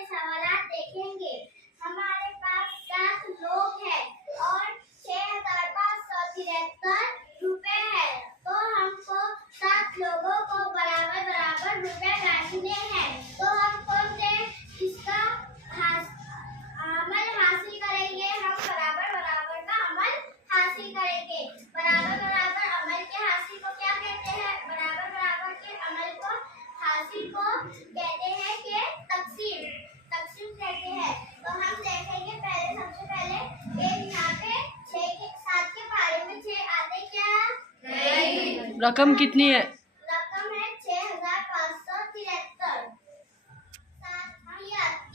से सवाल देखेंगे। हमारे पास 7 लोग हैं और 6,573 रुपए है। तो हमको 7 लोगों को बराबर बराबर रुपए बांटने हैं। तो हम कौन से इसका अमल हासिल करेंगे? हम बराबर बराबर का अमल हासिल करेंगे। बराबर बराबर अमल के हासिल को क्या कहते हैं? बराबर बराबर के अमल को हासिल को कहते हैं कि तकसीम कहते हैं। तो हम देखेंगे सबसे पहले एक यहाँ पे 6 के 7 के पारे में 6 आते क्या? रकम कितनी है? रकम है 6,573।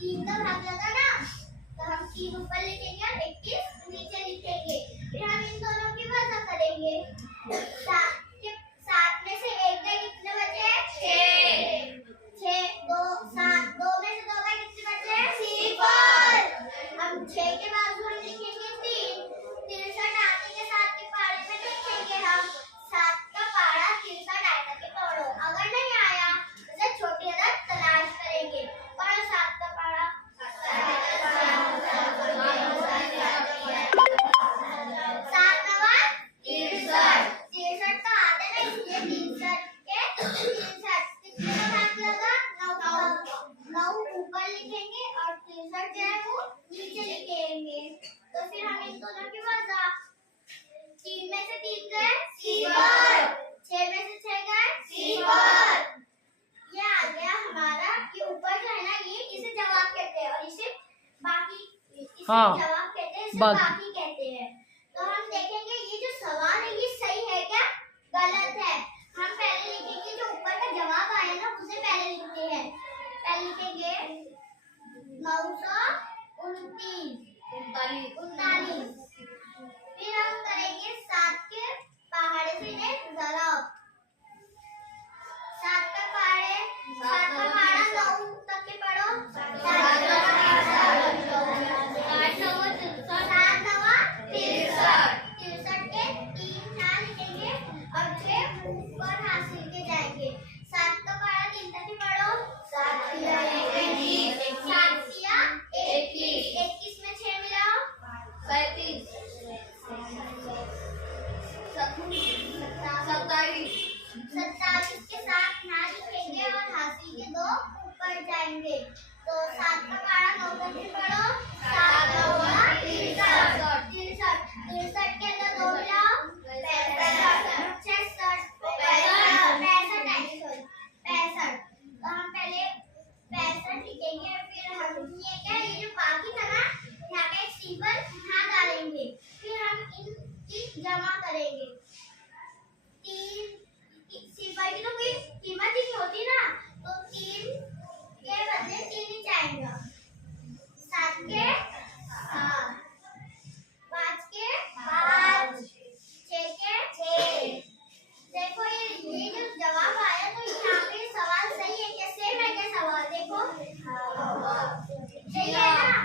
3 का भाग लगा ना, तो हम 3 ऊपर लिखेंगे और 21 नीचे लिखेंगे। फिर हम इन दोनों की वजह करेंगे। 7 में से 1 गए, कितने बचे? 6 2 7 2 में से 2 गए, कितने बचे? 0। हम 6 के बाद हम लिखेंगे 3। 63 आते के 7 के पारे में लिखेंगे हम। 7 का पारा 63 आएगा के तोड़ो। अगर नहीं आया तो छोटी अदद तलाश करेंगे। और 7 का पारा 7 नवा 63। 63 का आधा ना, इसलिए 63 के 63 कितने का भाग लगा? 9 ऊपर लिखेंगे और 63 जो है वो नीचे लिखेंगे। तो फिर हम इन दोनों की वजह 3 में से 3 गए 0, 6 में से 6 गए 0। ये आ गया हमारा। ये ऊपर जो है ना, ये इसे जवाब कहते हैं और इसे बाकी हाँ, जवाब कहते हैं, इसे बाकी बाकी कहते हैं। तो हम देखेंगे ये जो सवाल है ये सही है क्या गलत है। हम पहले लिखेंगे जो ऊपर का जवाब आया ना उसे पहले लिखते हैं। पहले लिखेंगे 939। फिर हम करेंगे 7 के पहाड़े से ज़रब। 7 का पहाड़ा 9 तक के पढ़ो। 7 नवा 63 के 3 यहाँ लिखेंगे और 6 ऊपर हासिल के जाएंगे। 7 का पहाड़ा 3 तक के पढ़ो। 7 तिया 21 में 6 मिलाओ 37 के साथ यहाँ लिखेंगे और हासिल के 2 ऊपर जाएंगे। तो 7 का पहाड़ा 9 तक के पढ़ो। 7 नवा 63 के अंदर 2 मिलाओ 65। तो हम पहले 65 लिखेंगे। फिर हम ये क्या, ये जो बाकी था ना, यहाँ का एक सिंबल यहाँ डालेंगे। फिर हम इनकी जमा करेंगे। 3 सिंबल की तो कोई कीमत ही नहीं होती ना, तो 3 के बदले 3 ही जाएगा। 7 के 7, 5 के 5, 6 के 6। देखो ये जो जवाब आया तो यहाँ पे सवाल सही है क्या? सेम है क्या सवाल? देखो सही है ना।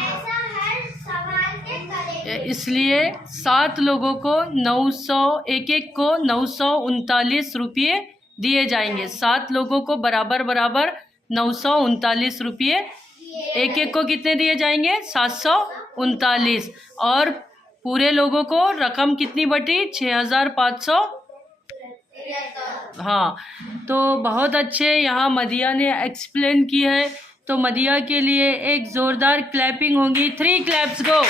ऐसा हर सवाल के करेंगे। इसलिए 7 लोगों को 900 एक को 939 रुपये दिए जाएंगे। 7 लोगों को बराबर बराबर 939 रुपये। एक को कितने दिए जाएंगे? 739। और पूरे लोगों को रकम कितनी बटी? 6,500। हाँ, तो बहुत अच्छे यहाँ मदिया ने एक्सप्लेन की है। तो मदिया के लिए एक ज़ोरदार क्लैपिंग होगी। 3 क्लैप्स गो।